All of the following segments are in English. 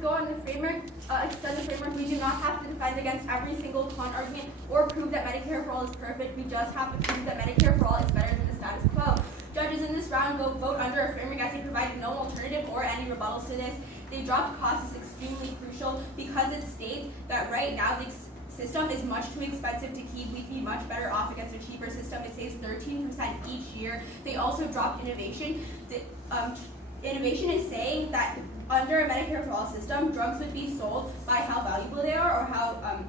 go on the framework, extend the framework, we do not have to defend against every single con argument or prove that Medicare for all is perfect. We just have to prove that Medicare for all is better than the status quo. Judges in this round will vote under a framework as they provide no alternative or any rebuttals to this. They dropped costs is extremely crucial because it states that right now the system is much too expensive to keep. We'd be much better off against a cheaper system. It saves 13% each year. They also dropped innovation. Innovation is saying that under a Medicare for all system, drugs would be sold by how valuable they are or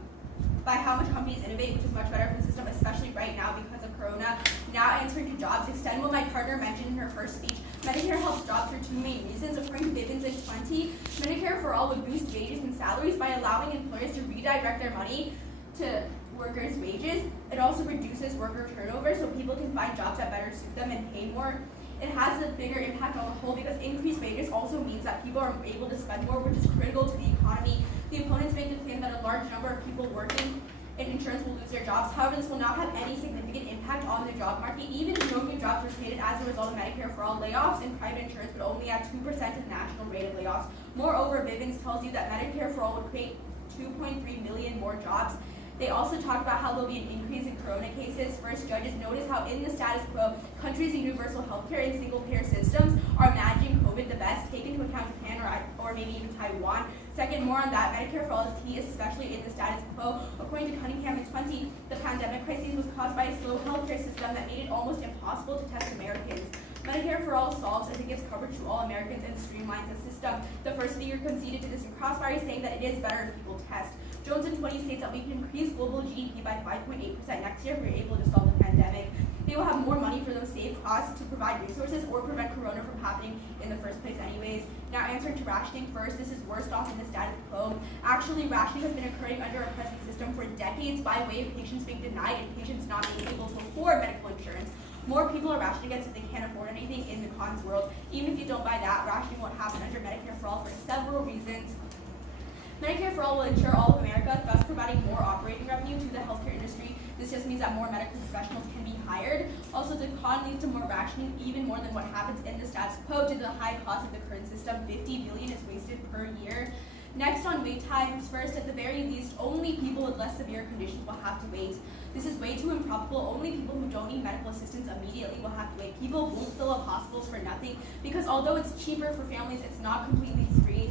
by how much companies innovate, which is much better for the system, especially right now because of Corona. Now answering to jobs, extend what my partner mentioned in her first speech. Medicare helps jobs for two main reasons. According to Bivens and 20, Medicare for all would boost wages and salaries by allowing employers to redirect their money to workers' wages. It also reduces worker turnover so people can find jobs that better suit them and pay more. It has a bigger impact on the whole because increased wages also means that people are able to spend more, which is critical to the economy. The opponents make the claim that a large number of people working in insurance will lose their jobs. However, this will not have any significant impact on the job market. Even no new jobs were created as a result of Medicare for all layoffs in private insurance, but only at 2% of the national rate of layoffs. Moreover, Bivens tells you that Medicare for all would create 2.3 million more jobs. They also talk about how there will be an increase in corona cases. First, judges notice how in the status quo, countries in universal healthcare and single-payer systems are managing COVID the best, take into account Japan or maybe even Taiwan. Second, more on that, Medicare for all is key, especially in the status quo. According to Cunningham and 20, the pandemic crisis was caused by a slow healthcare system that made it almost impossible to test Americans. Medicare for all solves as it gives coverage to all Americans and streamlines the system. The first figure conceded to this in Crossfire, saying that it is better if people test. Jones and 20 states that we can increase global GDP by 5.8% next year if we're able to solve the pandemic. They will have more money for those saved costs to provide resources or prevent corona from happening in the first place anyways. Now answering to rationing first, this is worst off in the status quo. Actually, rationing has been occurring under our present system for decades by way of patients being denied and patients not being able to afford medical insurance. More people are rationing against if they can't afford anything in the cons world. Even if you don't buy that, rationing won't happen under Medicare for all for several reasons. Medicare for all will insure all of America, thus providing more operating revenue to the healthcare industry. This just means that more medical professionals can be hired. Also, the con leads to more rationing, even more than what happens in the status quo due to the high cost of the current system. $50 billion is wasted per year. Next on wait times, first, at the very least, only people with less severe conditions will have to wait. This is way too improbable. Only people who don't need medical assistance immediately will have to wait. People won't fill up hospitals for nothing because although it's cheaper for families, it's not completely free.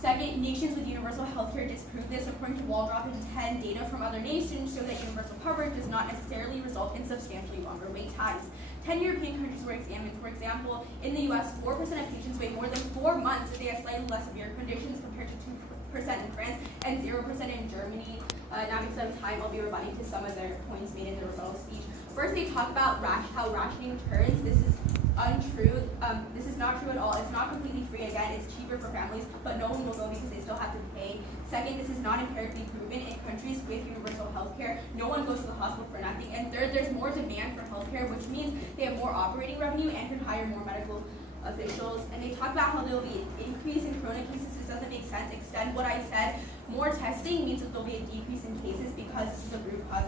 Second, nations with universal health care disprove this. According to Waldrop and 10, data from other nations show that universal coverage does not necessarily result in substantially longer wait times. 10 European countries were examined. For example, in the US, 4% of patients wait more than 4 months if they have slightly less severe conditions compared to 2% in France and 0% in Germany. Now because of time, I'll be rebutting to some of their points made in the rebuttal speech. First, they talk about how rationing returns. This is untrue. This is not true at all. It's not completely free. Again, it's cheaper for families, but no one will go because they still have to pay. Second, this is not empirically proven. In countries with universal health care, no one goes to the hospital for nothing. And third, there's more demand for health care, which means they have more operating revenue and can hire more medical officials. And they talk about how there will be an increase in corona cases. This doesn't make sense. Extend what I said. More testing means that there will be a decrease in cases because this is the root cause